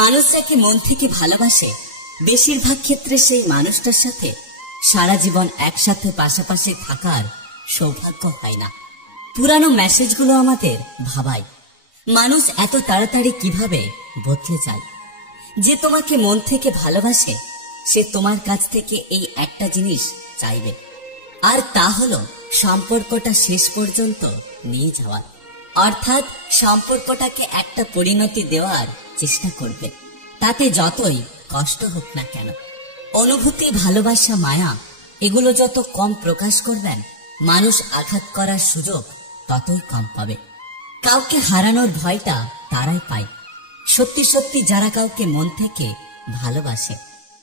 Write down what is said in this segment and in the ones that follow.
মানুষ যাকে মন থেকে ভালোবাসে বেশিরভাগ ক্ষেত্রে সেই মানুষটার সাথে সারা জীবন একসাথে পাশাপাশি থাকার সৌভাগ্য হয় না। পুরানো মেসেজগুলো আমাদের ভাবায় মানুষ এত তাড়াতাড়ি কিভাবে বদলে যায়। যে তোমাকে মন থেকে ভালোবাসে সে তোমার কাছ থেকে এই একটা জিনিস চাইবে, আর তা হলো সম্পর্কটা শেষ পর্যন্ত নিয়ে যাওয়া, অর্থাৎ সম্পর্কটাকে একটা পরিণতি দেওয়ার চেষ্টা করবে, তাতে যতই কষ্ট হোক না কেন। অনুভূতি, ভালোবাসা, মায়া এগুলো যত কম প্রকাশ করবেন মানুষ আঘাত করার সুযোগ ততই কম পাবে। কাউকে হারানোর ভয়টা তারাই পায় সত্যি সত্যি যারা কাউকে মন থেকে ভালোবাসে।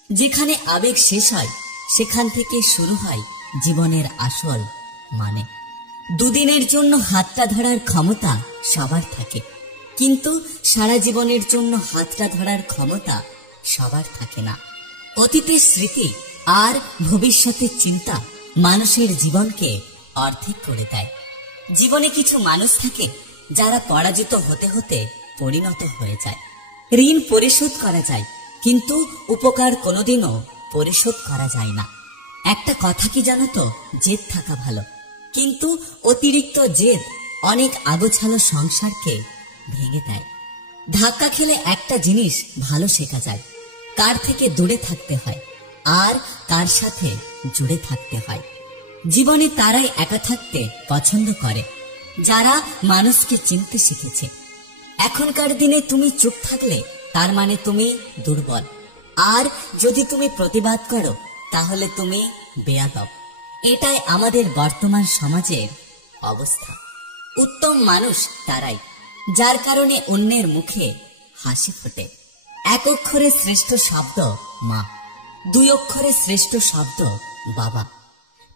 যেখানে আবেগ শেষ হয় সেখান থেকে শুরু হয় জীবনের আসল মানে। দুদিনের জন্য হাতটা ধরার ক্ষমতা সবার থাকে, কিন্তু সারা জীবনের জন্য হাতটা ধরার ক্ষমতা সবার থাকে না। অতীতের স্মৃতি আর ভবিষ্যতের চিন্তা মানুষের জীবনকে অর্ধেক করে দেয়। জীবনে কিছু মানুষ থাকে যারা পরাজিত হতে হতে পরিণত হয়ে যায়। ঋণ পরিশোধ করা যায়, কিন্তু উপকার কোনোদিনও পরিশোধ করা যায় না। একটা কথা কি জানো তো, জেদ থাকা ভালো, কিন্তু অতিরিক্ত জেদ অনেক আগোছালো সংসারকে ভেঙে দেয়। ধাক্কা খেলে একটা জিনিস ভালো শেখা যায়, কার থেকে দূরে থাকতে হয় আর কার সাথে জুড়ে থাকতে হয়। জীবনে তারাই একা থাকতে পছন্দ করে যারা মানুষকে চিনতে শিখেছে। এখনকার দিনে তুমি চুপ থাকলে তার মানে তুমি দুর্বল, আর যদি তুমি প্রতিবাদ করো তাহলে তুমি বেয়াদব। এটাই আমাদের বর্তমান সমাজের অবস্থা। উত্তম মানুষ তারাই যার কারণে অন্যের মুখে হাসি ফোটে। এক অক্ষরে শ্রেষ্ঠ শব্দ মা, 2 অক্ষরে শ্রেষ্ঠ শব্দ বাবা,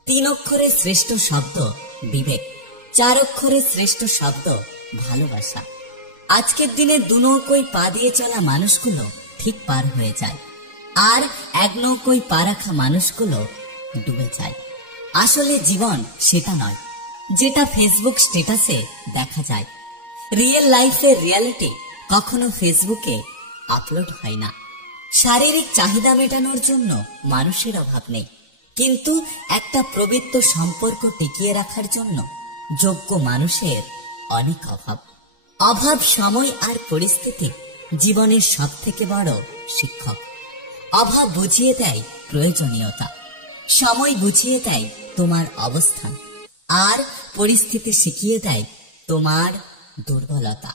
3 অক্ষরে শ্রেষ্ঠ শব্দ বিবেক, 4 অক্ষরে শ্রেষ্ঠ শব্দ ভালোবাসা। আজকের দিনে 2 নৌকোয় পা দিয়ে চলা মানুষগুলো ঠিক পার হয়ে যায়, আর 1 নৌকোয় পা রাখা মানুষগুলো ডুবে যায়। আসলে জীবন সেটা নয় যেটা ফেসবুক স্ট্যাটাসে দেখা যায়। রিয়েল লাইফের রিয়ালিটি কখনো ফেসবুকে আপলোড হয় না। শারীরিক চাহিদা মেটানোর জন্য মানুষের অভাব নেই, কিন্তু একটা পবিত্র সম্পর্ক টিকিয়ে রাখার জন্য যোগ্য মানুষের অনেক অভাব। অভাব, সময় আর পরিস্থিতি জীবনের সবথেকে বড় শিক্ষক। অভাব বুঝিয়ে দেয় প্রয়োজনীয়তা, সময় বুঝিয়ে দেয় তোমার অবস্থান, আর পরিস্থিতি শিখিয়ে দেয় তোমার দুর্বলতা।